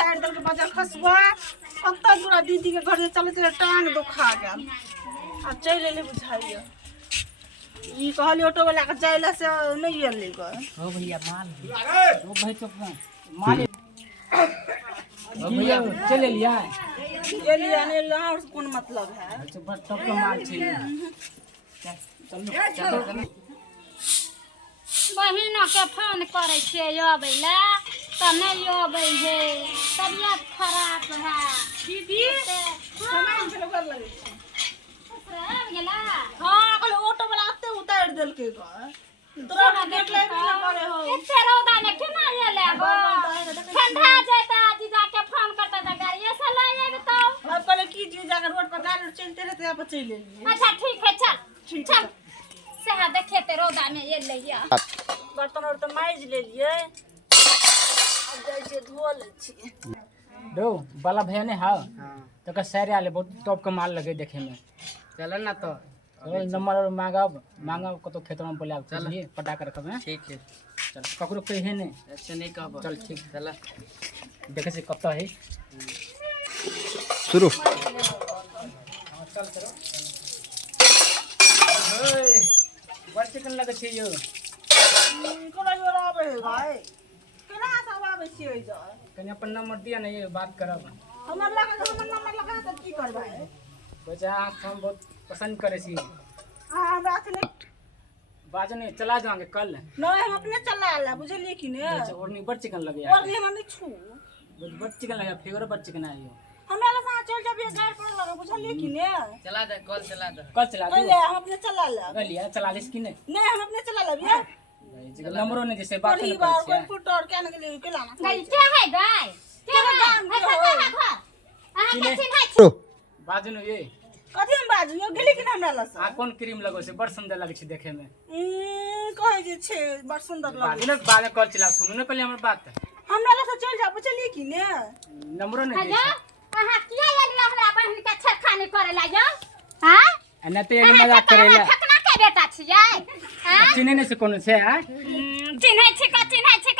उतार दल के बाजार खसुआ कत्ता दूरा दीदी के घर से चले चले टांग दुखा गेल आ चल एले बुझाइए ई कहली ऑटो वाला के जाइला से नहीं एले ग हो भैया माल ओ भाई चुप माल भैया चले लिया एलिया ने लाहौर से कौन मतलब है अच्छा बस टप का माल छै चलो चलो बहिनो के फोन करे छे अबै ला त नहीं अबै है तबियत खराब है दीदी सामान के लगे लगे गेला हां कहले ऑटो वाला आते उतार देल के ग तोरा देख ले ना करे हो एते रौदा में केना एले गो ठंडा जाता जीजा के फोन करता त गाड़ी से ला आबे तो अब कहले की जी जाकर रोड पर गाड़ी चलते रहते आप चल ले अच्छा ठीक है चल चल से हा देखे ते रौदा में एले या बर्तन और तो माइज ले लिए अब जाई छे धो ले छी दो बाला भैया ने हां तो का सारे आले बहुत टॉप का माल लगे देखे में चल ना तो नंबर और मांगा कतो खेत में बोले चलिए पटा कर रखब है ठीक है चल ककरो कहे ने ऐसे नहीं कहब चल ठीक चल देखे से कत्ता है शुरू चल करो ओए बड़ चिकन लगे छै यो कोला जो आवे है भाई केना सब आवे छी जा कनी अपन नंबर दिया ना ये बात करब हमर लगा हमर नंबर लगा त की करबै बचा हम बहुत पसंद करे छी हां हमरा से बाजने चला जाएंगे कल नहीं हम अपने चला आला बुझलिए कि ने और नहीं बड़ चिकन लगे और ले हम नहीं छू बड़ चिकन लगे फेवर बड़ चिकन आयो हमरा लगा चल जब ये गाड़ पर लगा बुझलिए कि ने चला दे कल चला दे कल चला दो पहले हम अपने चला ला गलिया चला लिस कि नहीं नहीं हम अपने चला ला भैया नंबरो ने जैसे बात बड़ी कर बात कोई फुटोर के न गेले केला ना गई क्या है गाय क्या गाम है के घर हो आहा के चिन्ह शुरू बाजू ने ये कथि हम बाजू यो गेली कि हमरा ला आ कौन क्रीम लगो से बड़ सुंदर लगे छै देखे में कहे जे छे बड़ सुंदर लगे बाजू ने बाद में कल चला सुनो ने पहले हमर बात हमरा ला से चल जा बुझलिए कि ने नंबरो ने आजा आहा किया एलिया हमरा बहिन के छेड़खानी करे ला जा हां एने तो एगो मजाक करेला ठकना के बेटा छियै हां चिन्हे ने से कोनो छै आ चिन्है छी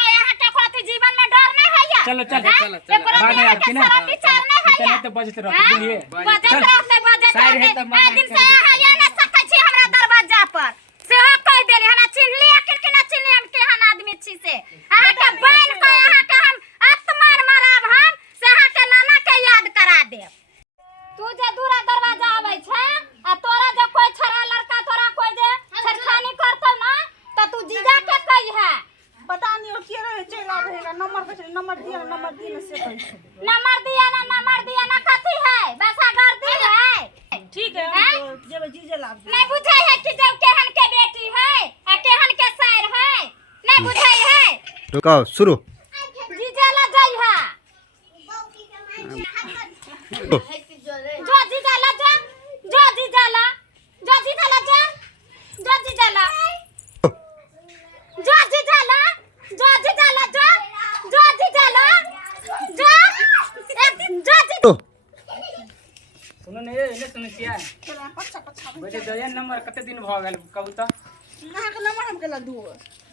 का यहाँ के कोथि जीवन में डर नहीं है या चलो चल चलो, चलो। बाद में आती ना विचार नहीं है इतने या तो बजत रह बुझलिए बजत रहते साइड है तो आ दिन से आया ना सकै छी हमरा दरवाजा पर से हो कह देली हमरा चिन्हली अकिन के ना चिन्हली हम केहन आदमी छी से अहाँ के बहन के अहाँ के हम आत्मार मारब हम से अहाँ के नाना के याद करा देब तू जे दूरा दरवाजा आबै छै आ तोरा जो कोई छरा लड़का तोरा कोई जे छरखानी करतौ ना त तू जीजा के कहि है पता नहीं और के रहे चल आवेगा नंबर दिया से कहि नंबर दिया ना कथी है बस गर्दी है ठीक है हम तो जेब जीजे लाभ नहीं बुझै है कि जब केहन के बेटी है आ केहन के सैर है नहीं बुझै है रुको शुरू जीजा ला जाई है जो जीजा ला जा जो जीजा ला जो जीजा ला जा जो जीजा ला जो जीजा ला जो जीजा ला जो जीजा ला जो शुरू सुनो ने ये सुन छिया चला पछा बेटे दया नंबर कते दिन भ गेल कहू त अहाँ के नंबर हम के ला दू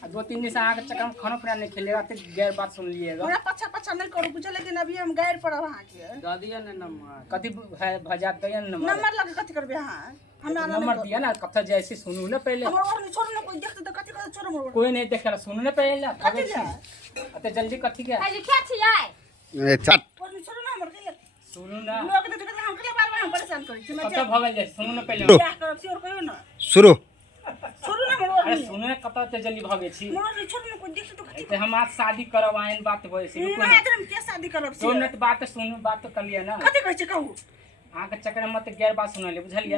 आ दो तीन दिन से आके चक्कर में खाना पीना नहीं खेलेगा तो गैर बात सुन लिएगा हमरा पछा नहीं करू बुझले लेकिन अभी हम गाइड पर अहाँ के दे दिया ने नंबर कथी है भजा दया नंबर नंबर लगे कथि करबे अहाँ हमरा नंबर दिया ना कथा जैसे सुनू ना पहले हमर और छोड़ ना कोई देखते तो कथि कर छोड़ मोर कोई नहीं देखेला सुनू ना पहले कथि खबर जा छी अते जल्दी कथी के है क्या छियै चाट और छोड़ ना हमर के सुनू ना लोग तो हम के बार हम परेशान करै छी मैं कथा भगल जाए सुनू ना पहले क्या करब से और कहियो ना शुरू छोड़ ना मोर अरे सुनू ना कथा ते जल्दी भागे छी मोर छोड़ ना कोई देखते तो कथि ते हम आज शादी करब आइन बात होय से रुको मैं ना एकदम के शादी करब से सुन ना बात सुनू बात तो कर लिया ना कथि कहै छी कहू आके चक्कर में मत गैर बात सुनले बुझलिए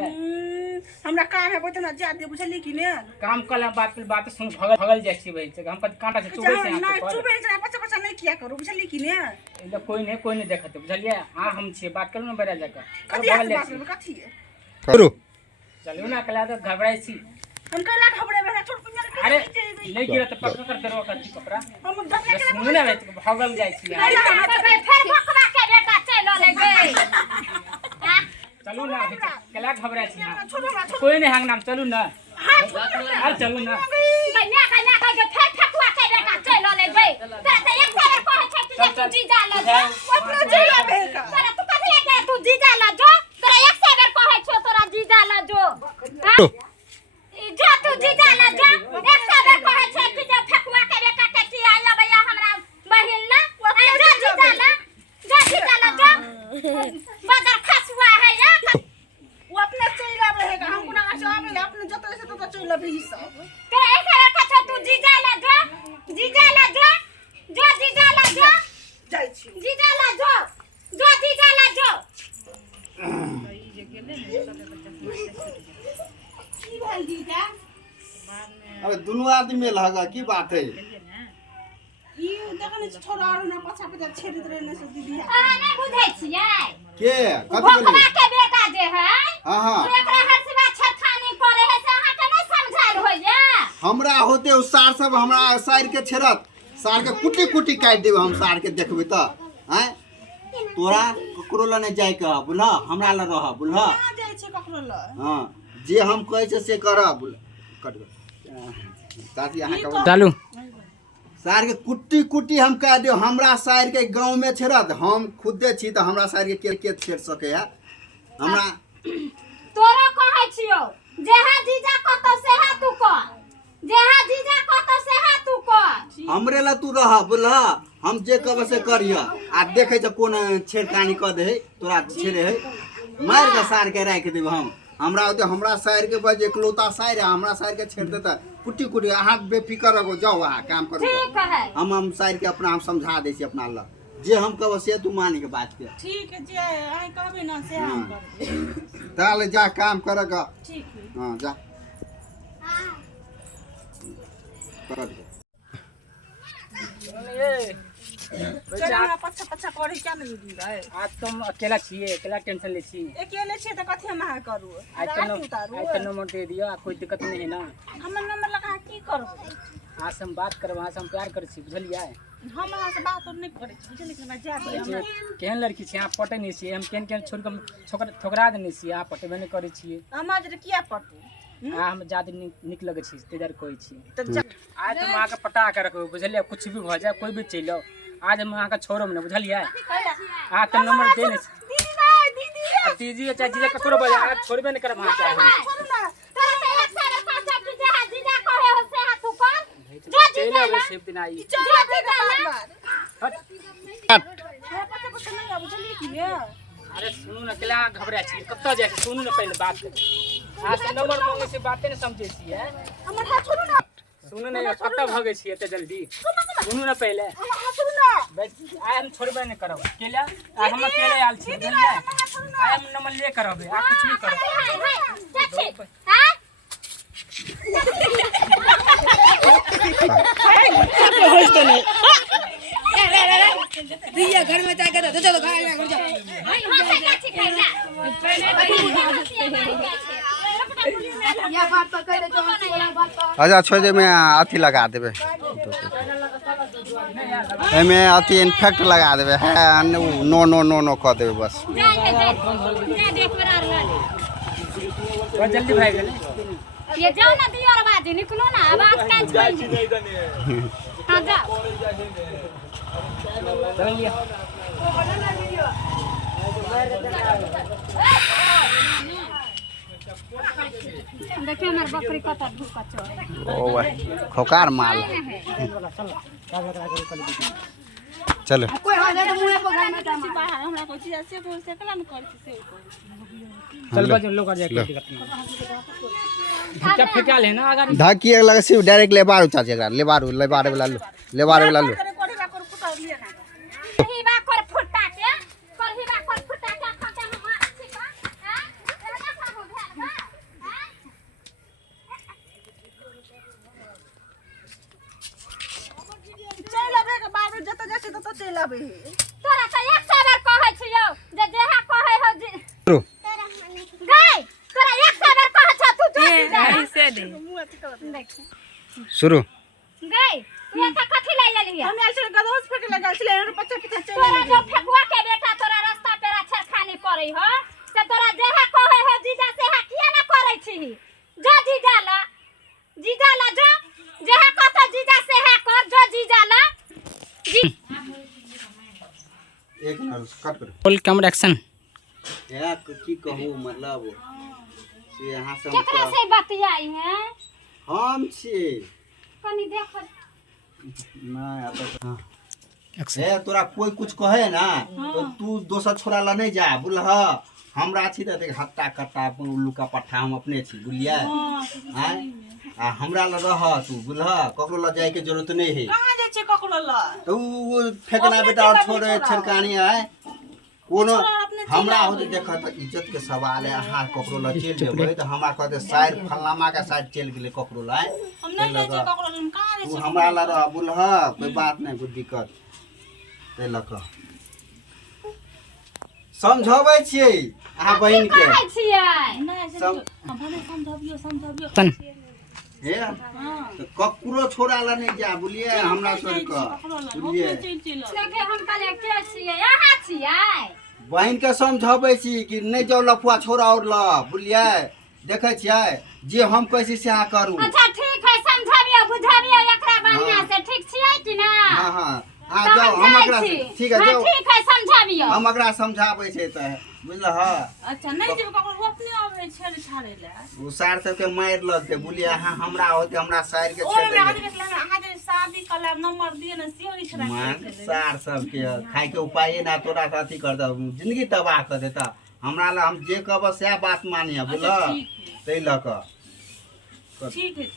हमरा काम है बतना ज्यादा बुझलिए कि ने काम कल बात सुन भगल जाए छी भाई हम पत कांटा से चुबे से ना आके पर चुबे से पछा नहीं किया करू बुझलिए कि ने इधर कोई नहीं देखत बुझलिए हां हम छी बात करू ना बड़ा जगह कथि भगल बात जाए छी कथि है शुरू चलो ना कला तो घबराई छी हम कहला खबरे में छोड़ पुन्या अरे नहीं गिरा तो पकड़ कर दरो का कपड़ा हम दस बस सुन ना भगल जाए छी फिर भखवा के बेटा चलो ले गई चलू ना कला घबराई छी कोई नहीं हंग नाम चलू ना आ चलू ना कन्या के फिर भखवा के बेटा चलो ले गई तेरे एक बार कहे छै कि तू जीजा ला जो अपना चैला बेगा तोरा तू कथि लेके तू जीजा ला जो तोरा एक से बेर कहै छो तोरा जीजा ला जो हां जो तू जीजा ला जो एक से बेर कहै छै कि जे फेकुआ के बेटा के की आइला भैया हमरा बहिन ला जो जीजा ला जो बाजार खसुआ है या वो अपना चैला बेगा हमको ना आवे अपने जत से तो चैला बेही सब तोरा एक से बेर कहै तू जीजा ला जो जीजा ला जो जाई छी जीजा ला जो जीजा ला जो की भाई जीजा अबे दोनों आदमी लगा की बात है ई देखने छोरा और ना पछा पछा छेड़ दे ने से दीदी अहाँ नहीं बुझै छियै के कथि भोकवा बोली के बेटा जे है हां हां से एकरा हर सिवा छरखानी करे है से अहाँ के नहीं समझाल होइया हमरा होते उ सार सब हमरा सार के छेड़त सार के कुटी कुटी काट देबे हम सार के देखबे त हैं तोरा ककरो ल नहीं जाय के बुझला हमरा ल रह बुझला कहां जाय छै ककरो ल हां जे हम कहै छै से कर बुझ कट ताती अहाँ के डालू सार के कुटी कुटी हम कह दियो हमरा सार के गांव में छेड़त हम खुदे छी त हमरा सार के छेड़ सके है हमरा तोरा कहै छियो जेहा जीजा कतो सेहा तू कर जेहा जीजा कतो सेहा तू कर हमरे ला तू रह बुझला हम जे कहब से करिया आ देखे छ कोन छेड़खानी क दे तोरा छेड़े है मार के सार के राख देब हम हमरा होते हमरा सार के बज एकलौता सार है हमरा सार के छेड़ देता कुटी कुटी अहाँ बेफिकर रहो जाओ अहाँ काम करो ठीक है हम सार के अपना हम समझा दै छी अपना ला जे हम कहब से तू मानी के बात के ठीक है जे आइ कहबे ना से हम कर ताले जा काम करगा ठीक है हां जा कर दे चैला पछा पछा करे क्या नहीं दी रहे आज तुम अकेला छिए अकेला टेंशन ले छी अकेले छे त कथि हम करू आज रात उतारू तो नंबर दे दियो कोई दिक्कत नहीं है ना हमर नंबर लगा की करू आज हम बात करब आज हम प्यार कर छी बुझलिए हम अहाँ से बात और नहीं करे छी बुझलिए कि मैं जा जे केहन लड़की छी आप पटे नहीं छी हम केहन छोड़ के ठोकरा देने छी आप पटेबे नहीं करे छी हम आज किया पटू हम ज्यादा निक लगे छी तेदार कोई छी त जा आज हम आके पटा के रखो बुझलिए कुछ भी भ जाए कोई भी चलो आज हम आके छोड़ब ना बुझलिए आ तो नंबर दे नहीं दीदी ना दीदी अब दीजिए चाहे जीजा ककरो बजा आज छोड़बे नहीं करब वहां चाहे हम छोड़ू ना तोरा से एक सारे पांच तू जेहा जीजा कहे हो सेहा तू कर जो जीजा चलो ला सेब दिन आई चला देगा बार हट मैं पता नहीं बुझलिए कि ने अरे सुनू ना केला घबरा छी कब तक जाके सुनू ना पहले बात आज से नंबर मांगे से बातें न समझे छी है हमर हाथ छोड़ू ना सुनू ना कत भागे छी एते जल्दी सुनू ना पहले हमर हाथ छोड़ू ना बस आय हम छोड़बे नहीं करब केला आ हम अकेले आल छी बुझलिए आय हम नंबर ले करब आ कुछ भी करब हाय हाय चाची हां होइस तो नहीं दिया घर में जाके तो चलो घर जा घर जा हां से चाची खाई जा या बात तो कह दे जो वाला बात तो अच्छा छोड़ दे मैं अथी लगा देबे एमे अथी इन्फेक्ट लगा देबे है नो नो नो नो कह देबे बस जा देख बरा ले बहुत जल्दी भाग गेले ये जाओ ना दियो और बाजी निकलो ना आवाज कांच गई हां जा चल लिया देखिए हमार बकरी कत धूका चो ओ खोकार माल चलो कोई हो जाए तो मुंह पे गाय में डाल बाहर हमरा कोई चीज से कला न कर से चल बाजू लोग आ जाए क्या फेंकाल है ना अगर ढाकी लगा सिर्फ डायरेक्ट लेबार चाचे एकरा लेबार वाला लो लेबार वाला लो करे कोड़ी बा कर कुटा लिए ना ही बा कर फुटा के कर ही बा कर फुटा के खाते हम अच्छी का हां ना खाबो भेल हां चला बे के बार जत जसे तत चला बे तोरा त एक सबर कहै छियो जे जेहा कहै हो जी शुरू गई तोरा एक सबर कहै छ तू जो से दे देख शुरू गई तू एता कथि ले गेली हम ऐसे गदोस फेंक लगा चले पछा पछा चले तोरा जो फेकुआ के बेटा तोरा रास्ता पेरा छरखानी करै हो से तोरा जेहा कहै हो जीजा से हा किया ना करै छी जो जीजा ला जो जेहा कत जीजा से हा कर जो जीजा ला जी एक मिनट कट कर रोल कैमरा एक्शन। या की कहूँ मतलब से यहाँ से केकरा हम से बतियाई है हम छियै कनी देख नहीं आता हाँ एक्शन। हे तोरा कोई कुछ कहे ना तो तू दोसर छोड़ा ला नहीं जा बुझलह हमरा छी त देख हत्ता कट्टा अपन उल्लू का पट्टा हम अपने छी बुझलिए आय आ हमरा ला रह तू बुझलह ककरो ला जाए के जरूरत नहीं है कहाँ जाइ छै ककरो ल तो वो फेकना बेटा और छोड़े छेड़कानी है कोनो हमरा होते देख त इज्जत के सवाल है अहाँ ककरो ला चल जेबै त हमरा कहते शायर फल्लामा का साइड चल गेले ककरो ला हम नहीं जाइ छै ककरो ल कहाँ जाइ तू छै हमरा ला रह बुझलह कोई बात नहीं कोई दिक्कत ते लक समझाबै छियै अहाँ बहिन के कहै छियै नहीं सम- भने समझबियो तन हे तो ककरो छोड़ा ला नहीं जा बुझलिए हमरा छोड़ के बुझलिए देखे हम कहले के छियै अहाँ छियै बहिन के समझाबै छी कि नहीं जाओ लफुआ छोड़ा और ल बुझलिए देखे छियै जे हम कहै छी से अहाँ करू अच्छा ठीक है समझाबियो बुझाबियो एकरा बढ़िया हाँ। से ठीक छियै कि ना हाँ हाँ हाँ तो जाओ हम जाइ एकरा छी। ठीक है हाँ, जाओ ठीक है समझाबियो हम एकरा समझाबै छै त बुझलह अच्छा नहीं जेबै ककरो वो अपने आबै छेड़ छाड़े ले उ सार सबके मारि लगते बुझलिए अहाँ हमरा होते हमरा साइड के ओ छेड़ हमरा देले। आज देखला आज शादी कला नंबर दिए न सियो इछरा मान सार सबके खाए के उपाय ना तोरा से अथी कर दो जिंदगी तबाह कर देता हमरा ला हम जे कहब सएह बात मानिए बुझल तै लऽ कऽ ठीक है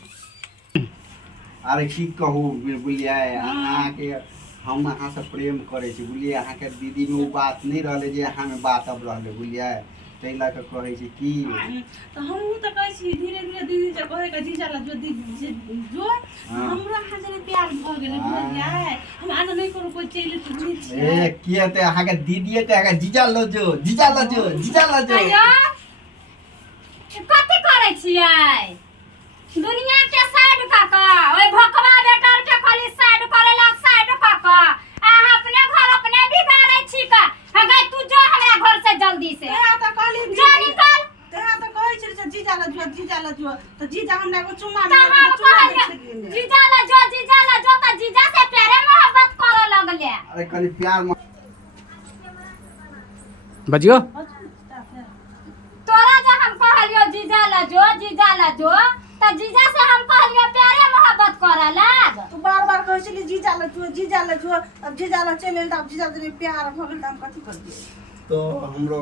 अरे की कहू बुझलिए अहाँके हम अहाँ से प्रेम करै छी बुझलिए अहाँके दीदी में वो बात नहीं रहले जे अहाँ में बात अब रहले बुझलिए तै लऽ कऽ कहै छी की तो हम तो कहै छी धीरे धीरे दीदी जे कहे का जीजा ला जो जो हमरा हाजरे प्यार भ गेलै बुझलियै हम आना नहीं करू कोई चले तो बुझै छी ए की हेतै अहाँके दीदीए कहे जीजा लो जो जीजा लो जो जीजा लो जो अयो कथी करै छियै दुनिया के साइड काका ओए भोकवा बेटर के खाली साइड करेला साइड काका अहाँ अपने घर अपने बिगाड़ै छी का अगर तू जो हमरा घर से जल्दी से तेरा तो कहली जो निकल तेरा तो कहै छी जे जीजा ला जो तो जीजा हमरा को चुम्मा तो हम कहलिए जीजा ला जो त जीजा से प्यारे मोहब्बत करे लगले अरे कनी प्यार में बजियो। तोरा जे हम कहलियो जीजा ला जो त जीजा से हम कहलियो प्यारे मोहब्बत करे लाग तू बार बार कहै छी जीजा ला जो अब जीजा ला चले त अब जीजा से प्यार भ गेल त हम कथी कर दिए तो हमरो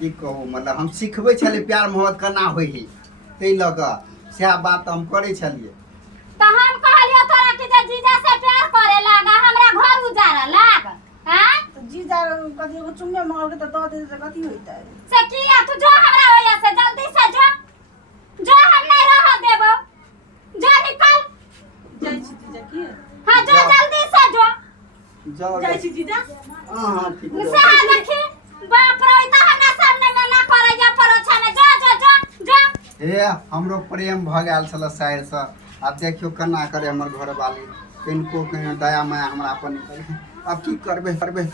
की कहू मतलब हम सिखबै छलिए प्यार मोहब्बत केना होइ है तै लऽ कऽ सएह बात हम करै छलिए त हम कहलियो तोरा कि जे जीजा से प्यार करे लाग हमरा घर उजाड़ा लाग हैं तो जीजा कथी एगो चुम्मे मांग के त द दे त कथी होइतै से किया तू जो हमरा होया से जल्दी से जो हम नहीं रह देबो जो निकल जाइ छी जीजा की हां जो जल्दी से जो जाओ जाइ छी जीजा हां ठीक है से हां देखी बाप रे त हमरा सामने में ना करे या परोछा में जो हे हमरो प्रेम भ गेल छल साइड से आब देखियो केना करे हमर घर वाली किनको कहीं दया माया हमरा अपन अब की करबे